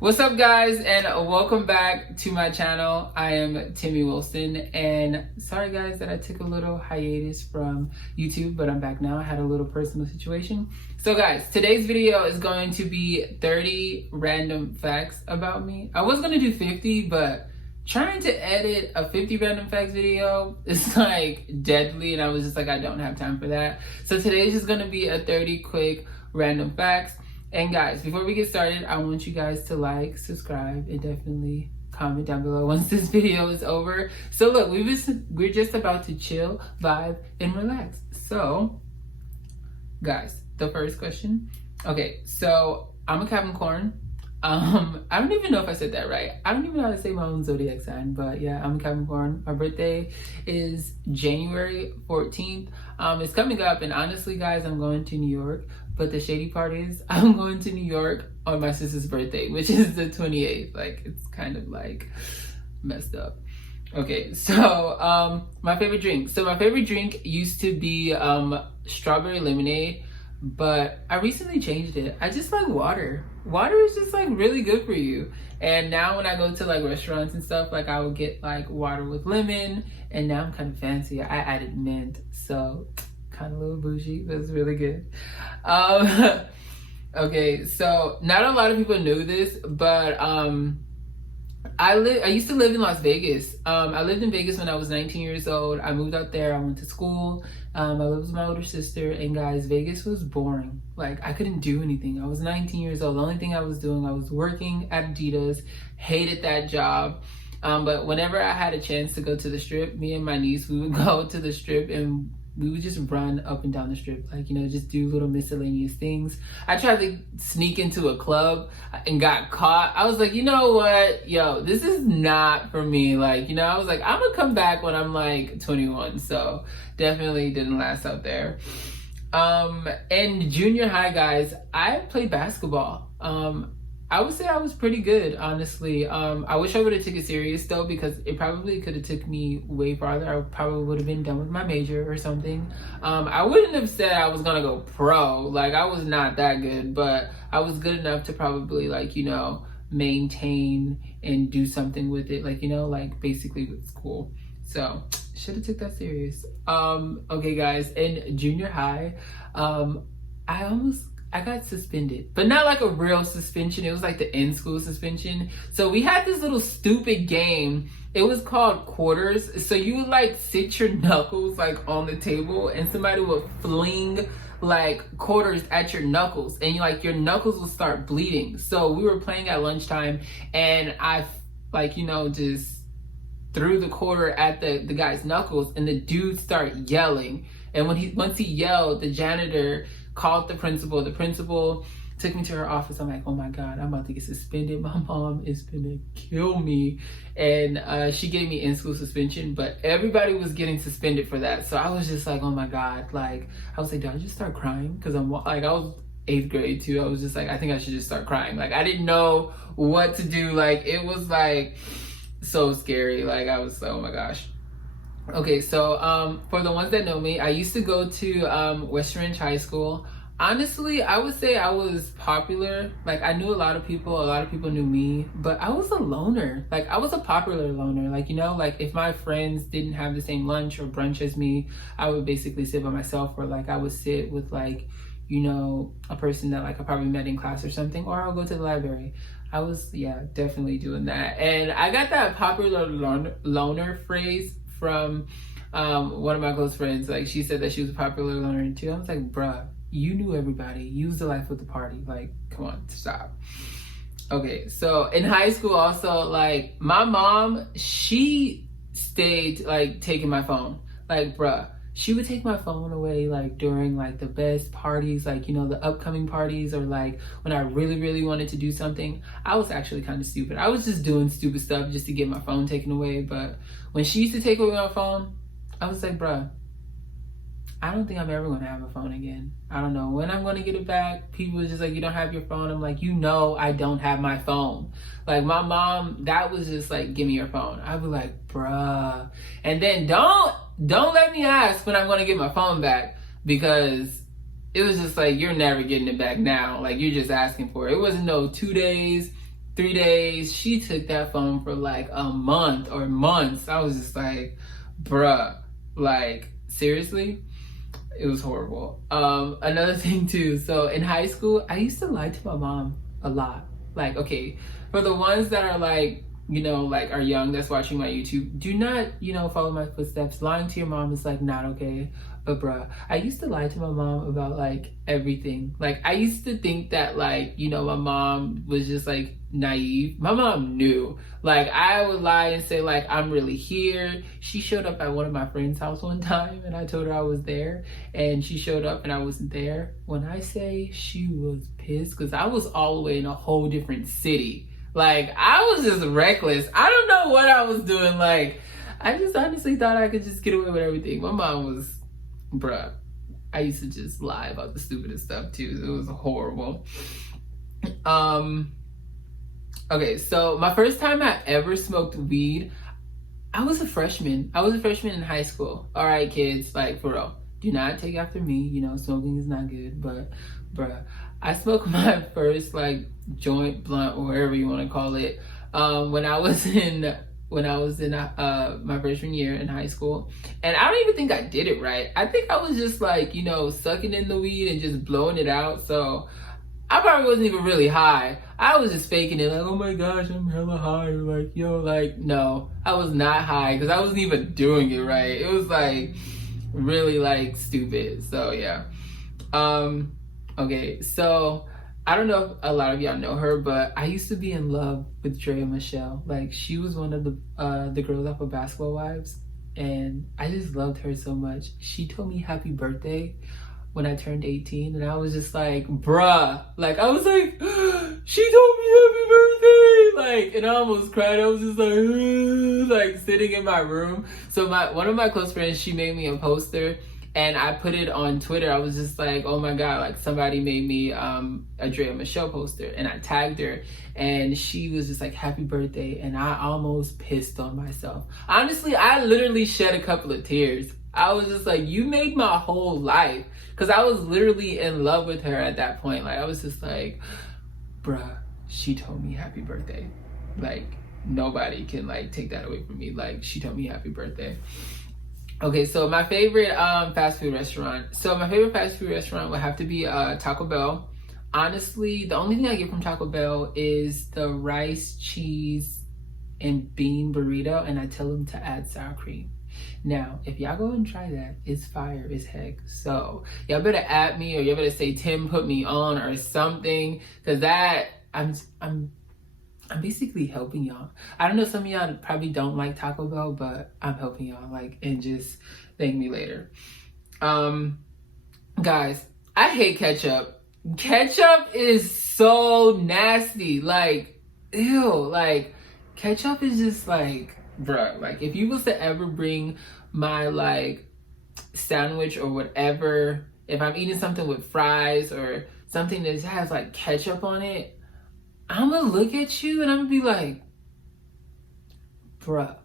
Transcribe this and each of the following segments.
What's up, guys, and welcome back to my channel. I am Timmy Wilson, and sorry guys that I took a little hiatus from YouTube, but I'm back now. I had a little personal situation. So guys, today's video is going to be 30 random facts about me. I was gonna do 50, but trying to edit a 50 random facts video is like deadly, and I was just like, I don't have time for that. So today's just gonna be a 30 quick random facts. And guys, before we get started, I want you guys to like, subscribe, and definitely comment down below once this video is over. So look, we're just about to chill, vibe, and relax. So, guys, the first question. Okay, so I'm a Capricorn. I don't even know if I said that right. I don't even know how to say my own zodiac sign, but yeah, I'm a Capricorn. My birthday is January 14th. It's coming up, and honestly, guys, I'm going to New York. But the shady part is I'm going to New York on my sister's birthday, which is the 28th. Like, it's kind of like messed up. Okay, so my favorite drink. So my favorite drink used to be strawberry lemonade, but I recently changed it. I just like water. Water is just like really good for you. And now when I go to like restaurants and stuff, like I would get like water with lemon, and now I'm kind of fancy. I added mint, so kind of a little bougie, but it's really good. Okay, so not a lot of people knew this, but I used to live in Las Vegas. I lived in Vegas when I was 19 years old. I moved out there. I went to school. I lived with my older sister, and guys, Vegas was boring. Like, I couldn't do anything. I was 19 years old. The only thing I was doing, I was working at Adidas. Hated that job. But whenever I had a chance to go to the Strip, me and my niece, we would go to the Strip and we would just run up and down the Strip, like, you know, just do little miscellaneous things. I tried to sneak into a club and got caught. I was like, you know what? Yo, this is not for me. Like, you know, I was like, I'm gonna come back when I'm like 21. So definitely didn't last out there. In junior high, guys, I played basketball. I would say I was pretty good, honestly. I wish I would have taken it serious though, because it probably could have took me way farther. I probably would have been done with my major or something. I wouldn't have said I was gonna go pro. Like, I was not that good, but I was good enough to probably, like, you know, maintain and do something with it. Like, you know, like basically with school. So should have took that serious. Okay guys, in junior high, I got suspended, but not like a real suspension. It was like the in-school suspension. So we had this little stupid game. It was called quarters. So you would like sit your knuckles like on the table, and somebody would fling like quarters at your knuckles, and you, like, your knuckles would start bleeding. So we were playing at lunchtime, and I, like, you know, just threw the quarter at the guy's knuckles, and the dude started yelling. And once he yelled, the janitor called the principal. The principal took me to her office. I'm like, oh my God, I'm about to get suspended. My mom is gonna kill me. And she gave me in-school suspension, but everybody was getting suspended for that. So I was just like, oh my God. Like, I was like, did I just start crying? Because I'm like, I was 8th grade too. I was just like, I think I should just start crying. Like, I didn't know what to do. Like, it was like so scary. Like, I was like, oh my gosh. Okay, so for the ones that know me, I used to go to West Ranch High School. Honestly, I would say I was popular. Like, I knew a lot of people knew me, but I was a loner. Like, I was a popular loner. Like, you know, like if my friends didn't have the same lunch or brunch as me, I would basically sit by myself, or like I would sit with, like, you know, a person that like I probably met in class or something, or I'll go to the library. I was, yeah, definitely doing that. And I got that popular loner phrase from one of my close friends. Like, she said that she was a popular loner too. I was like, bruh, you knew everybody. You was the life of the party. Like, come on, stop. Okay, so in high school also, like, my mom, she stayed like taking my phone. Like, bruh, she would take my phone away like during like the best parties, like, you know, the upcoming parties, or like when I really, really wanted to do something. I was actually kind of stupid. I was just doing stupid stuff just to get my phone taken away. But when she used to take away my phone, I was like, bruh, I don't think I'm ever gonna have a phone again. I don't know when I'm gonna get it back. People are just like, you don't have your phone. I'm like, you know, I don't have my phone. Like, my mom, that was just like, give me your phone. I'd be like, bruh. And then don't let me ask when I'm gonna get my phone back, because it was just like, you're never getting it back now. Like, you're just asking for it. It wasn't no 2 days, 3 days. She took that phone for like a month or months. I was just like, bruh, like, seriously? It was horrible. Another thing too, so in high school, I used to lie to my mom a lot. Like, okay, for the ones that are like, you know, like are young that's watching my YouTube, do not, you know, follow my footsteps. Lying to your mom is like not okay. But bruh, I used to lie to my mom about like everything. Like I used to think that like, you know, my mom was just like naive. My mom knew. Like I would lie and say like I'm really here. She showed up at one of my friend's house one time and I told her I was there and she showed up and I wasn't there. When I say she was pissed because I was all the way in a whole different city. Like I was just reckless. I don't know what I was doing. Like I just honestly thought I could just get away with everything. My mom was, bruh, I used to just lie about the stupidest stuff too. It was horrible. Okay, so my first time I ever smoked weed, I was a freshman. I was a freshman in high school. All right, kids, like for real, do not take after me. You know, smoking is not good, but bruh, I smoked my first like joint, blunt, or whatever you want to call it, when I was in my freshman year in high school. And I don't even think I did it right. I think I was just like, you know, sucking in the weed and just blowing it out. So I probably wasn't even really high. I was just faking it like, oh my gosh, I'm hella high. Like, yo, like, no, I was not high because I wasn't even doing it right. It was like really like stupid. So yeah. Okay, so I don't know if a lot of y'all know her, but I used to be in love with Drea Michelle. Like she was one of the girls off of Basketball Wives, and I just loved her so much. She told me happy birthday when I turned 18, and I was just like, bruh, like I was like, she told me happy birthday, like, and I almost cried. I was just like sitting in my room. So one of my close friends, she made me a poster. And I put it on Twitter. I was just like, oh my God, like somebody made me a Drea Michelle poster. And I tagged her and she was just like, happy birthday. And I almost pissed on myself. Honestly, I literally shed a couple of tears. I was just like, you made my whole life. Because I was literally in love with her at that point. Like, I was just like, bruh, she told me happy birthday. Like, nobody can like take that away from me. Like, she told me happy birthday. Okay, so my favorite fast food restaurant. So my favorite fast food restaurant would have to be Taco Bell. Honestly, the only thing I get from Taco Bell is the rice, cheese, and bean burrito, and I tell them to add sour cream. Now, if y'all go and try that, it's fire as heck. So y'all better add me, or y'all better say Tim put me on or something, because that I'm basically helping y'all. I don't know, some of y'all probably don't like Taco Bell, but I'm helping y'all, like, and just thank me later. Guys, I hate ketchup. Ketchup is so nasty. Like, ew, like, ketchup is just like, bruh, like, if you was to ever bring my, like, sandwich or whatever, if I'm eating something with fries or something that has, like, ketchup on it, I'm gonna look at you and I'm gonna be like, bruh,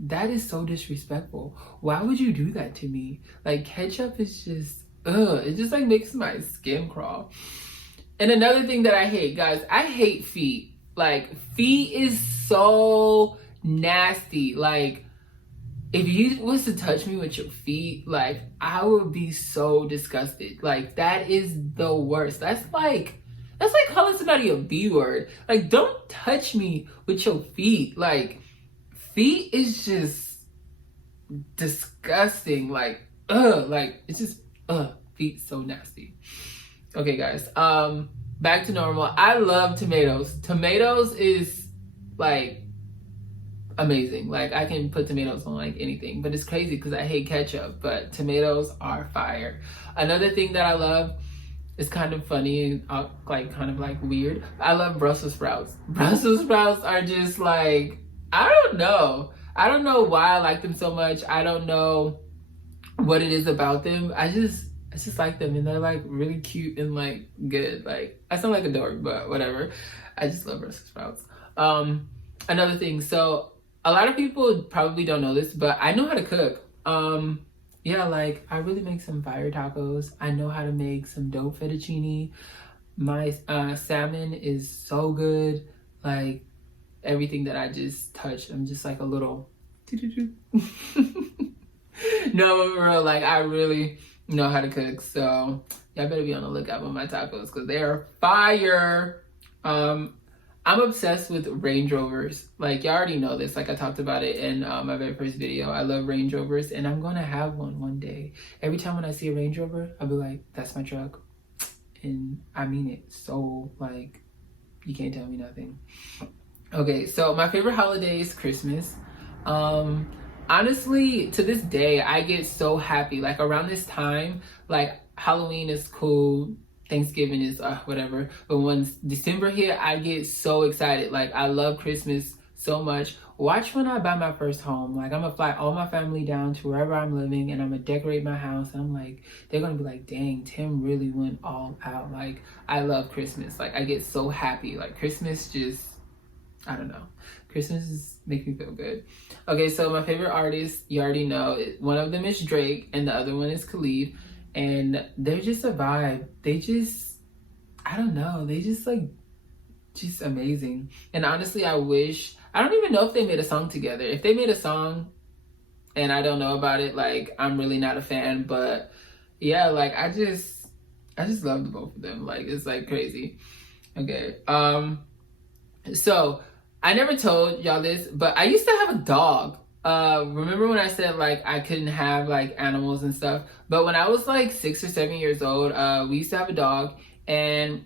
that is so disrespectful. Why would you do that to me? Like, ketchup is just, ugh, it just like makes my skin crawl. And another thing that I hate, guys, I hate feet. Like, feet is so nasty. Like, if you was to touch me with your feet, like, I would be so disgusted. Like, that is the worst. That's like calling somebody a B word. Like, don't touch me with your feet. Like, feet is just disgusting. Like, ugh, like, it's just, ugh, feet so nasty. Okay, guys, back to normal. I love tomatoes. Tomatoes is, like, amazing. Like, I can put tomatoes on, like, anything. But it's crazy because I hate ketchup. But tomatoes are fire. Another thing that I love, it's kind of funny and like kind of like weird. I love Brussels sprouts. Brussels sprouts are just like, I don't know. I don't know why I like them so much. I don't know what it is about them. I just like them, and they're like really cute and like good. Like, I sound like a dork, but whatever. I just love Brussels sprouts. Another thing, so a lot of people probably don't know this, but I know how to cook. Yeah, like, I really make some fire tacos. I know how to make some dope fettuccine. My salmon is so good. Like everything that I just touched, I'm just like a little no, for real, like I really know how to cook. So y'all better be on the lookout for my tacos because they are fire. I'm obsessed with Range Rovers. Like y'all already know this. Like I talked about it in my very first video. I love Range Rovers and I'm gonna have one day. Every time when I see a Range Rover, I'll be like, that's my truck. And I mean it. So like, you can't tell me nothing. Okay, so my favorite holiday is Christmas. Honestly, to this day, I get so happy. Like around this time, like Halloween is cool. Thanksgiving is whatever. But once December hit, I get so excited. Like I love Christmas so much. Watch when I buy my first home. Like I'm gonna fly all my family down to wherever I'm living and I'm gonna decorate my house. I'm like, they're gonna be like, dang, Tim really went all out. Like I love Christmas. Like I get so happy. Like Christmas just, I don't know. Christmas makes me feel good. Okay, so my favorite artists, you already know. One of them is Drake and the other one is Khalid. And they're just a vibe. They just, I don't know. They just like, just amazing. And honestly, I don't even know if they made a song together. If they made a song and I don't know about it, like I'm really not a fan. But yeah, like I just love the both of them. Like it's like crazy. Okay. So I never told y'all this, but I used to have a dog. Remember when I said like I couldn't have like animals and stuff? But when I was like 6 or 7 years old, we used to have a dog and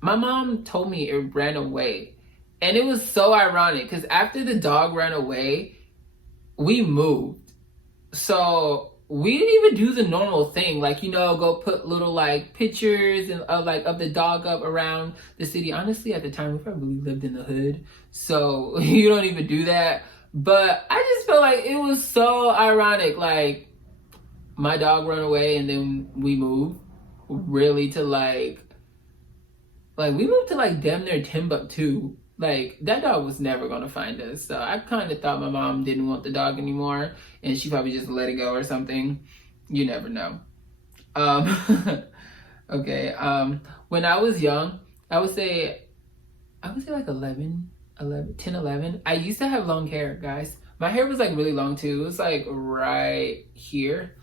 my mom told me it ran away. And it was so ironic because after the dog ran away, we moved. So we didn't even do the normal thing, like, you know, go put little like pictures and of the dog up around the city. Honestly, at the time, we probably lived in the hood, so you don't even do that. But I just felt like it was so ironic, like my dog ran away and then we moved, really to like we moved to like damn near Timbuktu. Like that dog was never gonna find us. So I kind of thought my mom didn't want the dog anymore and she probably just let it go or something. You never know. Okay. When I was young, I would say like 10, 11. I used to have long hair, guys. My hair was like really long too. It was like right here.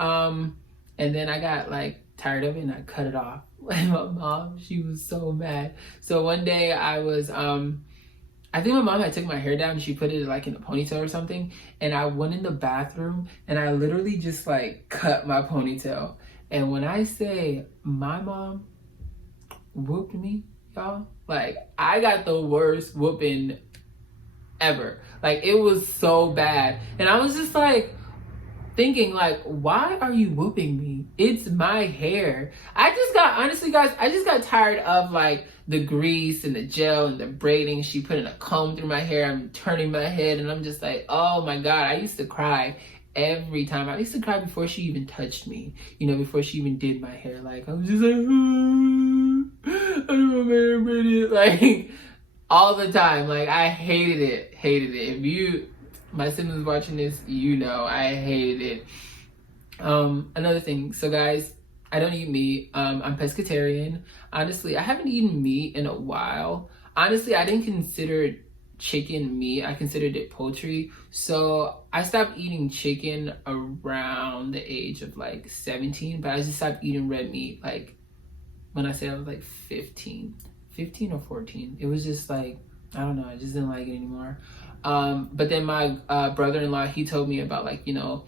And then I got like tired of it and I cut it off. Like my mom, she was so mad. So one day I think my mom had took my hair down and she put it like in a ponytail or something. And I went in the bathroom and I literally just like cut my ponytail. And when I say my mom whooped me, y'all, like I got the worst whooping ever. Like it was so bad. And I was just like thinking like, why are you whooping me? It's my hair. Honestly guys, I just got tired of like the grease and the gel and the braiding. She put in a comb through my hair. I'm turning my head and I'm just like, oh my God. I used to cry every time. I used to cry before she even touched me, you know, before she even did my hair. Like I was just like, I don't want my hair braided. Like all the time. Like I hated it. If my siblings watching this, you know, I hated it. Another thing, so guys, I don't eat meat. I'm pescatarian. Honestly, I haven't eaten meat in a while. Honestly, I didn't consider chicken meat. I considered it poultry. So I stopped eating chicken around the age of like 17, but I just stopped eating red meat. Like when I say I was like 15 or 14, it was just like, I don't know, I just didn't like it anymore. But then my brother-in-law, he told me about like, you know,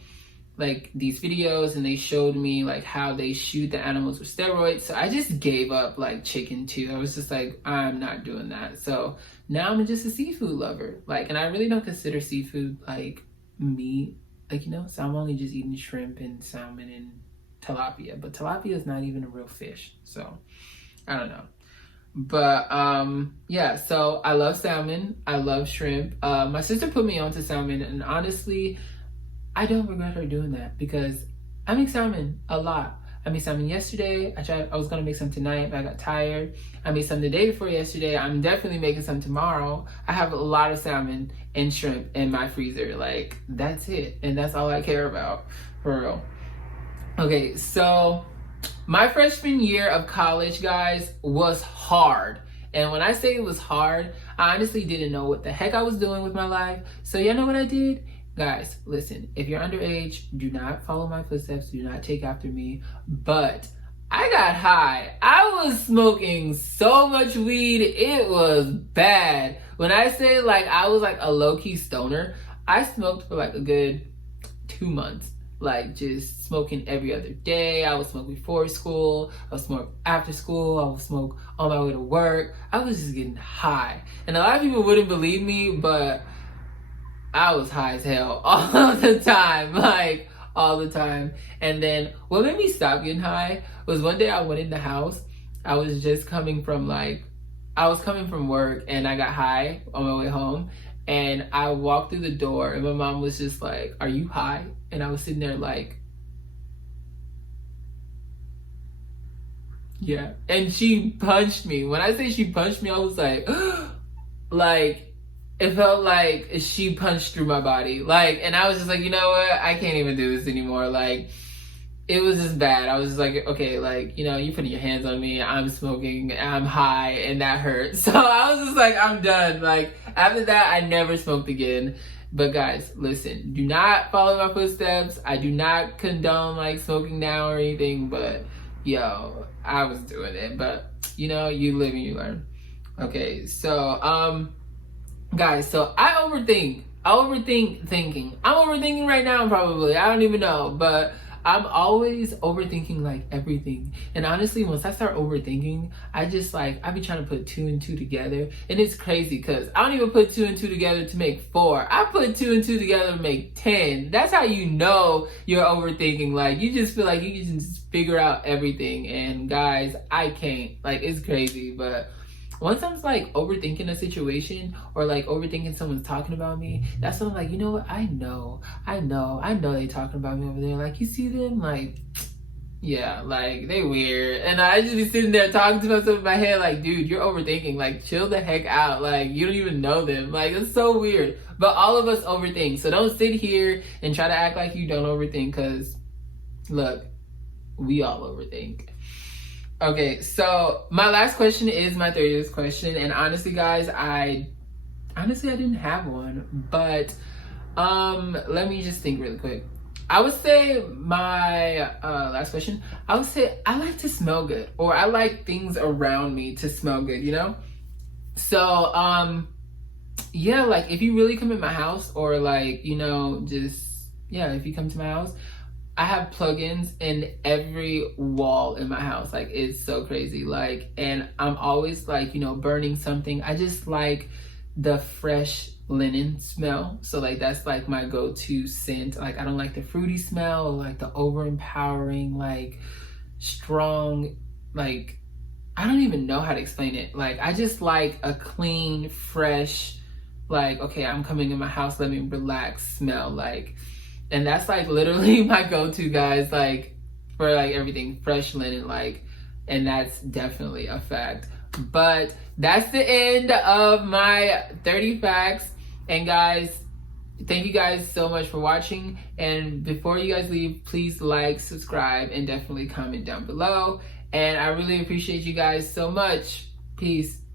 like these videos and they showed me like how they shoot the animals with steroids. So I just gave up like chicken too. I was just like, I'm not doing that. So now I'm just a seafood lover. Like, and I really don't consider seafood like meat. Like, you know, so I'm only just eating shrimp and salmon and tilapia. But tilapia is not even a real fish. So I don't know. But yeah, so I love salmon. I love shrimp. My sister put me onto salmon and honestly, I don't regret her doing that because I make salmon a lot. I made salmon yesterday. I was gonna make some tonight, but I got tired. I made some the day before yesterday. I'm definitely making some tomorrow. I have a lot of salmon and shrimp in my freezer. Like that's it. And that's all I care about, for real. Okay, so my freshman year of college, guys, was hard. And when I say it was hard, I honestly didn't know what the heck I was doing with my life. So you know what I did? Guys, listen, if you're underage, do not follow my footsteps, do not take after me. But I got high. I was smoking so much weed, it was bad. When I say like I was like a low-key stoner, I smoked for like a good 2 months. Like just smoking every other day. I would smoke before school, I would smoke after school, I would smoke on my way to work. I was just getting high. And a lot of people wouldn't believe me, but I was high as hell all the time. Like all the time. And then what made me stop getting high was one day I went in the house. I was just coming from work and I got high on my way home. And I walked through the door and my mom was just like, "Are you high?" And I was sitting there like, yeah. And she punched me. When I say she punched me, I was like, like, it felt like she punched through my body. Like, and I was just like, you know what? I can't even do this anymore. Like, it was just bad. I was just like, okay, like, you know, you putting your hands on me, I'm smoking, I'm high, and that hurt. So I was just like, I'm done. Like, after that, I never smoked again. But guys, listen, do not follow my footsteps. I do not condone like smoking now or anything, but yo, I was doing it. But you know, you live and you learn. Okay, so guys, so I overthink thinking. I'm overthinking right now probably. I don't even know, but I'm always overthinking like everything. And honestly, once I start overthinking, I just like, I be trying to put 2 and 2 together. And it's crazy because I don't even put 2 and 2 together to make 4. I put 2 and 2 together to make 10. That's how you know you're overthinking. Like you just feel like you can just figure out everything. And guys, I can't. Like it's crazy, but once I'm like overthinking a situation or like overthinking someone's talking about me, that's when I'm like, you know what? I know they talking about me over there. Like, you see them? Like, yeah, like they weird. And I just be sitting there talking to myself in my head, like, dude, you're overthinking. Like, chill the heck out. Like, you don't even know them. Like, it's so weird. But all of us overthink. So don't sit here and try to act like you don't overthink, because look, we all overthink. Okay, so my last question is my 30th question, and honestly, guys, I didn't have one, but let me just think really quick. I would say my last question, I would say I like to smell good, or I like things around me to smell good, you know? So yeah, like if you really come in my house, or like, you know, just yeah, if you come to my house, I have plugins in every wall in my house. Like, it's so crazy. Like, and I'm always like, you know, burning something. I just like the fresh linen smell. So like, that's like my go-to scent. Like, I don't like the fruity smell, or like the over-empowering, like strong, like, I don't even know how to explain it. Like, I just like a clean, fresh, like, okay, I'm coming in my house, let me relax smell. Like, and that's like literally my go-to, guys, like for like everything, fresh linen, like, and that's definitely a fact. But that's the end of my 30 facts. And guys, thank you guys so much for watching. And before you guys leave, please like, subscribe, and definitely comment down below. And I really appreciate you guys so much. Peace.